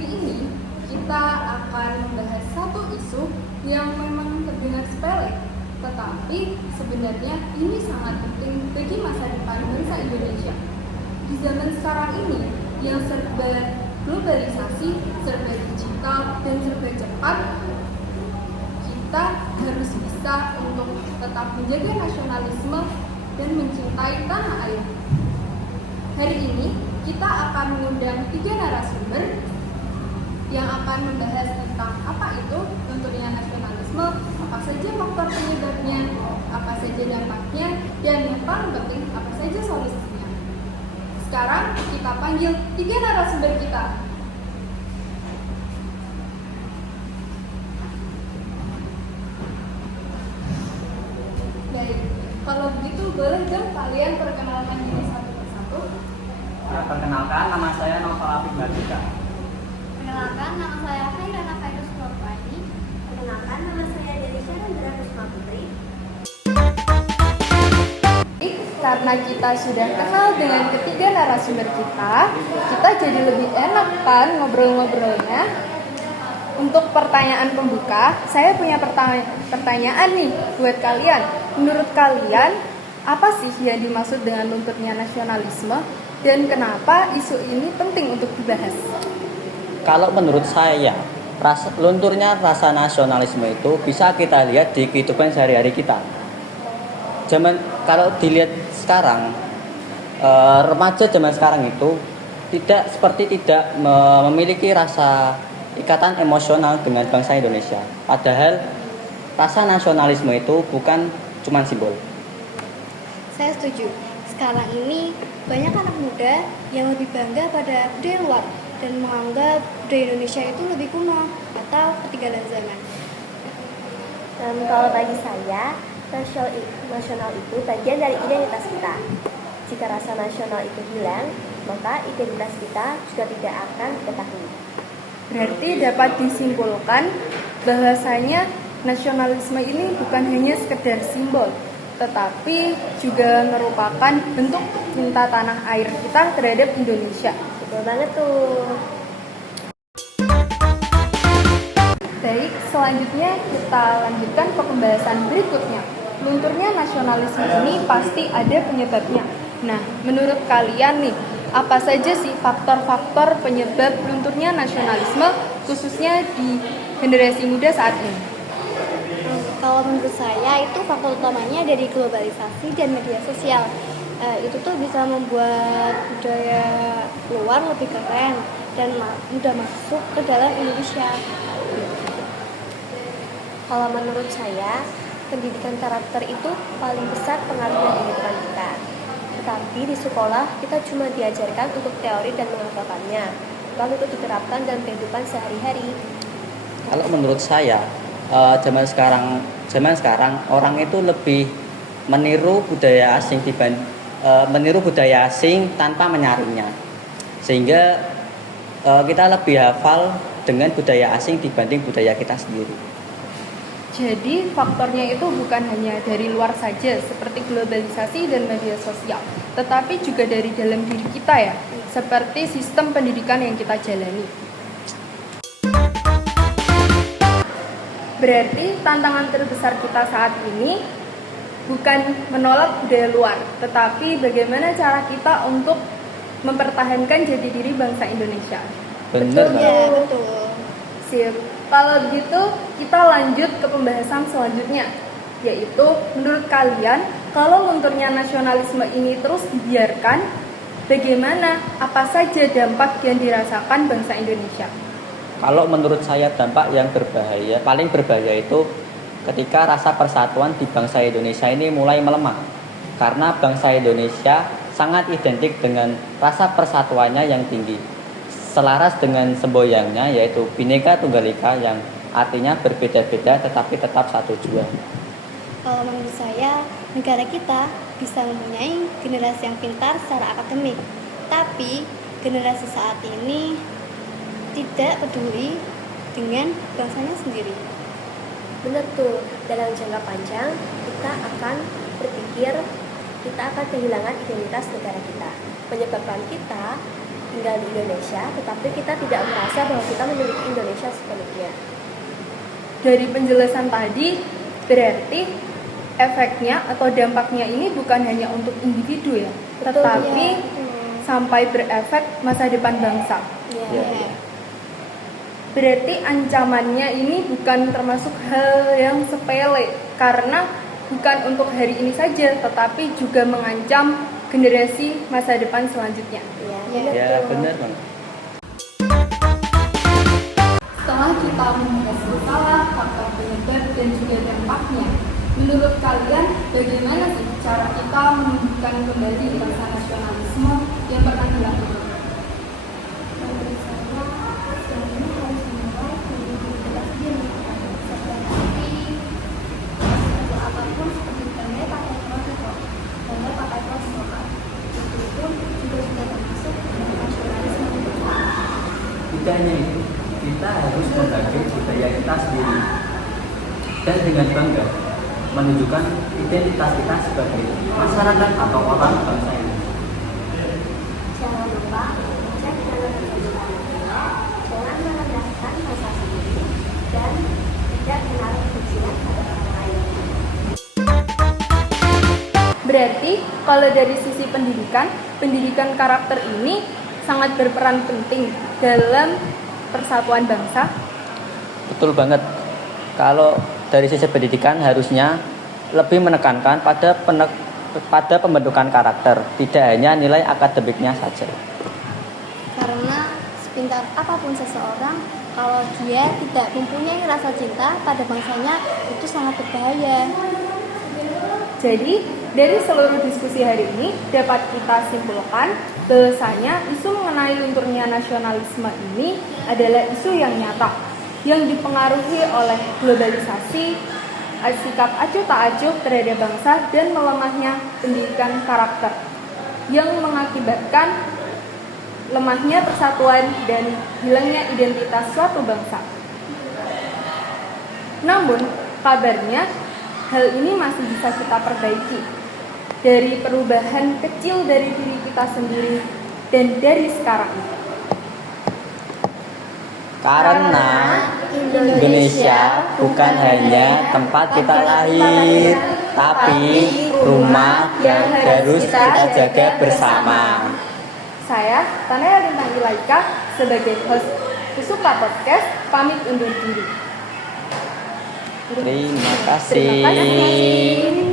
Hari ini kita akan membahas satu isu yang memang terdengar sepele, tetapi sebenarnya ini sangat penting bagi masa depan bangsa Indonesia. Di zaman sekarang ini yang serba globalisasi, serba digital, dan serba cepat, kita harus bisa untuk tetap menjaga nasionalisme dan mencintai tanah air. Hari ini kita akan mengundang 3 narasumber yang akan membahas tentang apa itu lunturnya nasionalisme, apa saja faktor penyebabnya, apa saja dampaknya, dan yang paling penting apa saja solusinya. Sekarang kita panggil 3 narasumber kita. Baik, kalau begitu boleh dong kalian perkenalkan diri satu persatu. Perkenalkan, nama saya Novel Afif Mardika. Perkenalkan, nama saya Hairana Fairuz Nurbaini. Perkenalkan, nama saya Delisha Rendra Kusma Putri. Karena kita sudah kenal dengan ketiga narasumber kita jadi lebih enak kan ngobrol-ngobrolnya. Untuk pertanyaan pembuka, saya punya pertanyaan nih buat kalian. Menurut kalian, apa sih yang dimaksud dengan lunturnya nasionalisme dan kenapa isu ini penting untuk dibahas? Kalau menurut saya, lunturnya rasa nasionalisme itu bisa kita lihat di kehidupan sehari-hari kita. Kalau dilihat sekarang, remaja zaman sekarang itu tidak memiliki rasa ikatan emosional dengan bangsa Indonesia. Padahal rasa nasionalisme itu bukan cuma simbol. Saya setuju. Sekarang ini banyak anak muda yang lebih bangga pada budaya luar dan menganggap budaya Indonesia itu lebih kuno atau ketinggalan zaman. Kalau bagi saya, nasional itu bagian dari identitas kita. Jika rasa nasional itu hilang, maka identitas kita juga tidak akan diketahui. Berarti dapat disimpulkan bahwasanya nasionalisme ini bukan hanya sekedar simbol, tetapi juga merupakan bentuk cinta tanah air kita terhadap Indonesia. Betul banget tuh. Baik, selanjutnya kita lanjutkan ke pembahasan berikutnya. Lunturnya nasionalisme ini pasti ada penyebabnya. Nah, menurut kalian nih, apa saja sih faktor-faktor penyebab lunturnya nasionalisme khususnya di generasi muda saat ini? Kalau menurut saya itu faktor utamanya dari globalisasi dan media sosial. Itu tuh bisa membuat budaya luar lebih keren dan mudah masuk ke dalam Indonesia. Kalau menurut saya, pendidikan karakter itu paling besar pengaruhnya di kehidupan kita. Tetapi di sekolah kita cuma diajarkan untuk teori dan menghafalkannya, lalu itu diterapkan dalam kehidupan sehari-hari. Kalau menurut saya, zaman sekarang orang itu lebih meniru budaya asing tanpa menyaringnya, sehingga kita lebih hafal dengan budaya asing dibanding budaya kita sendiri. Jadi faktornya itu bukan hanya dari luar saja seperti globalisasi dan media sosial, tetapi juga dari dalam diri kita ya, seperti sistem pendidikan yang kita jalani. Berarti tantangan terbesar kita saat ini bukan menolak budaya luar, tetapi bagaimana cara kita untuk mempertahankan jati diri bangsa Indonesia. Benar. Ya, betul. Sip. Kalau begitu kita lanjut ke pembahasan selanjutnya, yaitu menurut kalian kalau lunturnya nasionalisme ini terus dibiarkan, bagaimana, apa saja dampak yang dirasakan bangsa Indonesia? Kalau menurut saya dampak yang paling berbahaya itu ketika rasa persatuan di bangsa Indonesia ini mulai melemah. Karena bangsa Indonesia sangat identik dengan rasa persatuannya yang tinggi. Selaras dengan semboyangnya yaitu Bhinneka Tunggal Ika yang artinya berbeda-beda tetapi tetap satu jua. Kalau menurut saya, negara kita bisa mempunyai generasi yang pintar secara akademik, tapi generasi saat ini tidak peduli dengan bangsanya sendiri. Benar tuh, dalam jangka panjang kita akan berpikir kita akan kehilangan identitas negara kita, menyebabkan kita tinggal di Indonesia, tetapi kita tidak merasa bahwa kita memiliki Indonesia sepenuhnya. Dari penjelasan tadi, berarti efeknya atau dampaknya ini bukan hanya untuk individu ya, Betul, tetapi iya. sampai berefek masa depan bangsa. Ya. Berarti ancamannya ini bukan termasuk hal yang sepele, karena bukan untuk hari ini saja, tetapi juga mengancam generasi masa depan selanjutnya. Ya, benar Bang. Setelah kita membahas masalah, faktor penyebab, dan juga dampaknya, menurut kalian bagaimana sih cara kita menumbuhkan kembali rasa nasionalisme yang pernah dilakukan? Menurut saya, yang ini harus dimulai dari diri kita sendiri. Seperti sesuatu apapun seperti bangga pakai protokol, bangga pakai protokol. Itu pun juga sudah termasuk dalam nasionalisme. Tidak hanya itu, kita harus membagi budaya kita sendiri dan dengan bangga menunjukkan identitas kita sebagai masyarakat atau orang bangsa ini. Jangan lupa cek dalam Anda, jangan merendahkan bahasa sendiri, dan tidak menaruh kebencian pada orang lain. Berarti kalau dari sisi pendidikan karakter ini sangat berperan penting dalam persatuan bangsa. Betul banget. Kalau dari sisi pendidikan harusnya lebih menekankan pada pembentukan karakter, tidak hanya nilai akademiknya saja. Karena sepintar apapun seseorang, kalau dia tidak mempunyai rasa cinta pada bangsanya, itu sangat berbahaya. Jadi, dari seluruh diskusi hari ini dapat kita simpulkan bahwasanya isu mengenai lunturnya nasionalisme ini adalah isu yang nyata, yang dipengaruhi oleh globalisasi, sikap acuh tak acuh terhadap bangsa, dan melemahnya pendidikan karakter, yang mengakibatkan lemahnya persatuan dan hilangnya identitas suatu bangsa. Namun, kabarnya hal ini masih bisa kita perbaiki dari perubahan kecil dari diri kita sendiri dan dari sekarang. Karena Indonesia bukan hanya tempat kita lahir, tapi rumah yang harus kita jaga bersama. Saya, Tanaya Lintang Ilaika, sebagai host Kusuka Podcast, pamit undur diri. Terima Terima kasih.